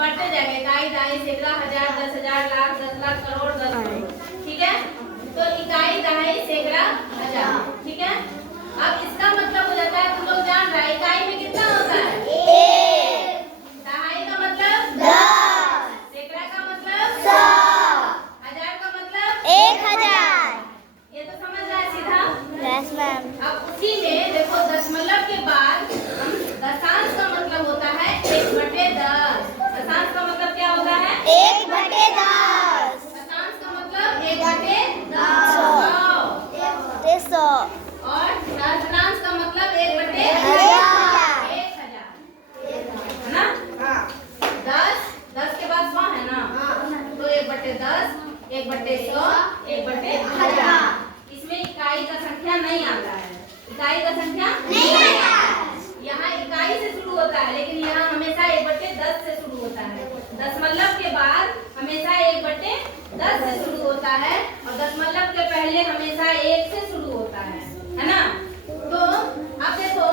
बढ़ते जाएगा, इकाई, दहाई, सैकड़ा, हजार, 10,000, लाख, 10 लाख, करोड़, 10 करोड़। ठीक है, तो इकाई, दहाई, सैकड़ा, हजार। ठीक है, अब इसका मतलब हो जाता है, तुम लोग जान रहे हैं इकाई में कितना होता है? 1। दहाई का मतलब 10। सैकड़ा का मतलब 100। हजार का मतलब 1000। ये तो समझ रहा है सीधा? Yes ma'am. अब उसी में देखो दशमलव के बाद हम दशांश का मतलब होता है 1/10। दशांश का मतलब क्या होता है? 1/10। दशांश का मतलब 1/10। 100। और दशमांश का मतलब 1/1000। 1000 है ना? 10 के बाद 100 है ना? तो 1/10, 1/100, 1/1000। इसमें इकाई का संख्या नहीं आता है। इकाई का संख्या नहीं आता है। यहाँ इकाई से शुरू होता है, लेकिन यहाँ हमेशा 1/10 से शुरू होता है। दशमलव के बाद हमेशा 1/10 से शुरू होता है, और दशमलव के पहले हमेशा 1 से शुरू होता है ना? तो अब देखो,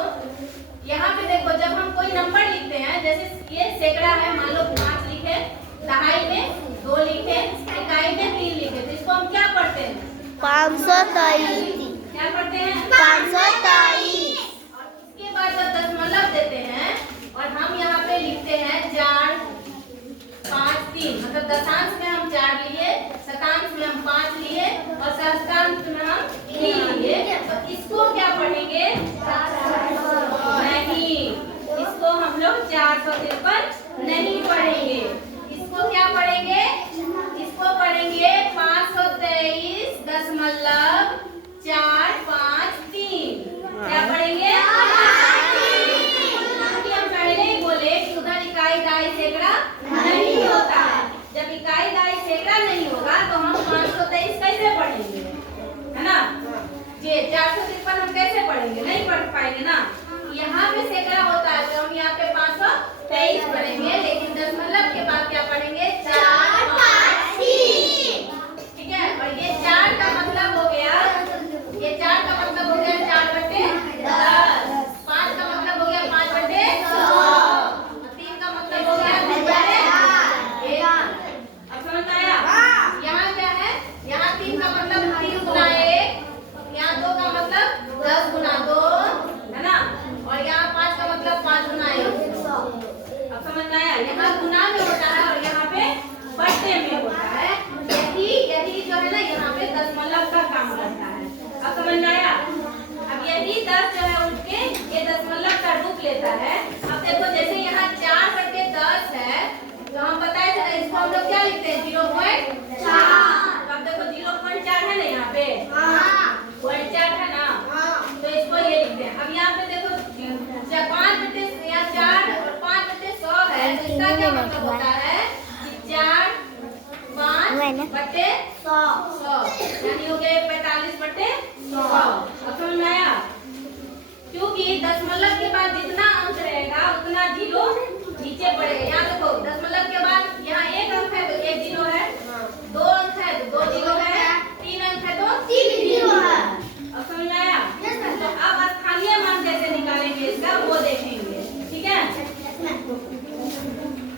यहाँ पे देखो, जब हम कोई नंबर लिखते हैं, जैसे ये सैकड़ा है, मान लो 5 लिखे, दहाई में 2 लिखे, इकाई में 3 लिखे, तो इसको हम क्या पढ़ते हैं? 523। क्या पढ़ते हैं? 523। और उसके बाद जब दशमलव देते हैं और हम यहाँ पे लिखते हैं 4, 5, 3, मतलब दशांश में हम 4 लिए, शतांश में हम 5 लिए, और सहस्त्रांश में हम 3 लिए, तो इसको क्या पढ़ेंगे? नहीं, इसको हम लोग 453 नहीं पढ़ेंगे। इसको क्या पढ़ेंगे? इसको पढ़ेंगे 523.453। क्या पढ़ेंगे? क्योंकि हम पहले ही बोले कि उधर इकाई, दहाई, सैकड़ा नहीं होता है। जब इकाई, दहाई, सैकड़ा नहीं होगा तो हम 523 कैसे पढ़ेंगे? है ना? ये 453 हम कैसे पढ़ेंगे? नहीं पढ़ पाएंगे ना। यहाँ पे सैकड़ा होता है तो हम यहाँ पे 523 पढ़ेंगे, लेकिन दशमलव के बाद क्या पढ़ेंगे? 4, 5, 3। ठीक है, और ये 4 का मतलब हो गया, ये 4 का मतलब हो गया 4/10, 5 का मतलब हो गया 5/100, 3 का मतलब हो गया 2/1। अब समझ आया? यहाँ क्या है? यहाँ 3 का मतलब 3 गुना 1, यहाँ 2 का मतलब 10 गुना 2, है ना? और यहाँ 5 का मतलब 5 गुना 1। अब समझ आया? यहाँ गुना में होता है और यहाँ पे बट्टे में होता है। यही जो है ना, यहाँ पे दशमलव का काम करता है। अब समझ आया? अब यही 10 जो है उठ के ये दशमलव का रूप लेता है। अब देखो, जैसे यहाँ 4/10 है, तो हम बताए थे इसको हम लोग क्या लिखते हैं? 0.4। तो अब देखो 0.4 है ना, यहाँ पे 0.4 है ना, तो इसको ये लिखते हैं। अब यहाँ पे देखो 4 और 5/100 है, तो इसका क्या मतलब होता है कि 4, 5/100, यानी हो गया 45/100। अब समझ में आया? क्योंकि दशमलव के बाद जितना अंक रहेगा उतना जीरो नीचे पड़ेगा। यहाँ देखो